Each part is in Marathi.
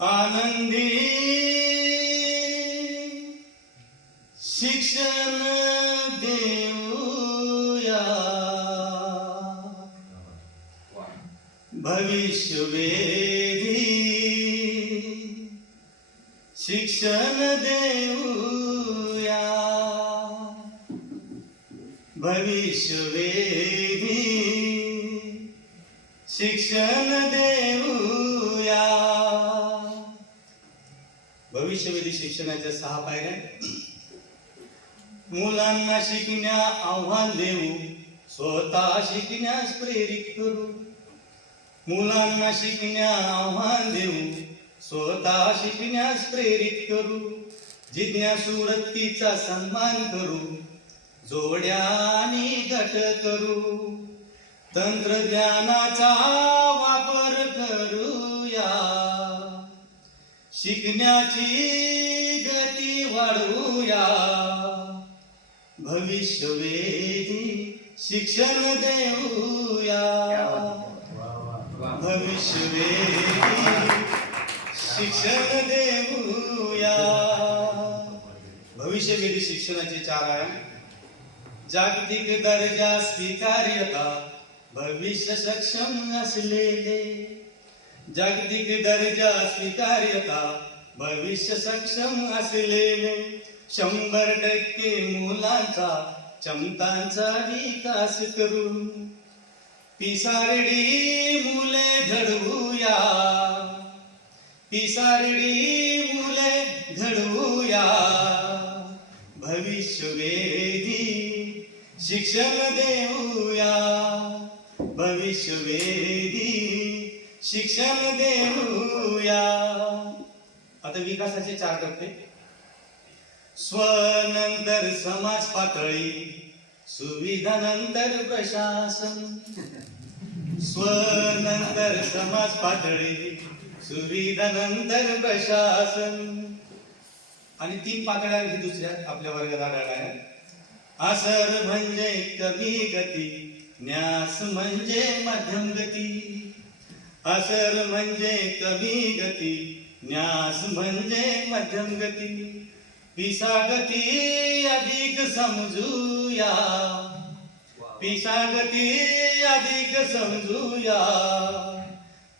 आनंदी शिक्षण देऊया. भविष्यवेधी शिक्षण देऊया. भविष्यवेधी शिक्षण देऊ भविष्यवेधी शिक्षणाच्या सहा पायऱ्या मुलांना शिकण्या आव्हान देऊ स्वतः शिकण्यास प्रेरित करू. मुलांना शिकण्या आव्हान देऊ स्वतः शिकण्यास प्रेरित करू. जिज्ञासू वृत्तीचा सन्मान करू जोड्या आणि गट करू. तंत्रज्ञानाचा वापर करूया. शिकण्याची गती वाढवूया. भविष्यवेधी शिक्षण देऊया. भविष्यवेधी शिक्षण देऊया. भविष्यवेधी शिक्षणाचे चार आहे जागतिक दर्जा स्वीकार्यता. भविष्य सक्षम असलेले जागतिक दर्जा स्वीकार्यता भविष्य सक्षम असलेले शंभर टक्के मुलांचा क्षमतांचा विकास करू पिसारडी मुले घडवूया. पिसारडी मुले घडवूया. भविष्यवेधी शिक्षण देऊया. भविष्यवेधी शिक्षण देऊया. आता विकासाचे चार टप्पे. स्वनंतर समाज पातळी सुविधानंतर प्रशासन. स्वनंतर समाज पातळी सुविधानंतर प्रशासन. आणि तीन पातळ्या ही दुसऱ्या आपल्या वर्गात आढळल्या आसर म्हणजे कमी गती न्यास म्हणजे मध्यम गती. असर म्हणजे कमी गती न्यास म्हणजे मध्यम गती. पिसागती अधिक समजूया. पिसागती अधिक समजूया.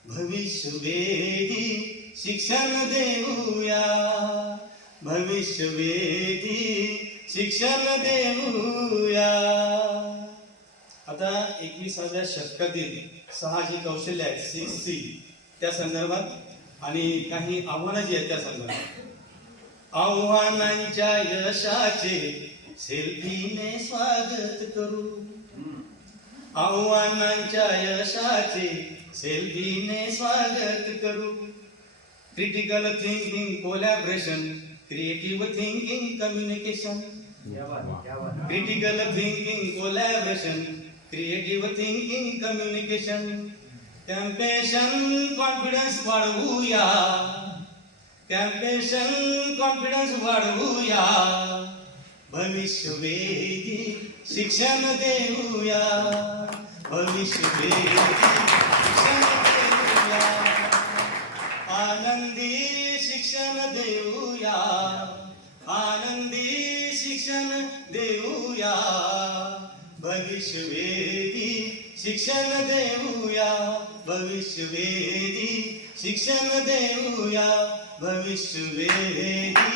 भविष्यवेधी शिक्षण देऊया. भविष्यवेधी शिक्षण देऊया. आता एकविसाव्या शतकातील सहा जी कौशल्य आहेत सिक्स सी त्या संदर्भात आणि काही आव्हानं जी आहेत त्या संदर्भात. आव्हानांच्या यशाचे सेल्फीने स्वागत करू. आव्हानांच्या यशाचे सेल्फीने स्वागत करू. Critical thinking collaboration creative thinking communication critical thinking collaboration creative thinking communication. कॅम्पेशन confidence वाढवूया. टॅम्पेशन कॉन्फिडन्स वाढवूया. भविष्यवेधी शिक्षण देऊया. भविष्यवेधी शिक्षण देऊया. आनंदी शिक्षण देऊया. आनंदी शिक्षण देऊया. भविष्यवेदी शिक्षण देऊया भविष्यवेदी शिक्षण देऊया भविष्यवेदी.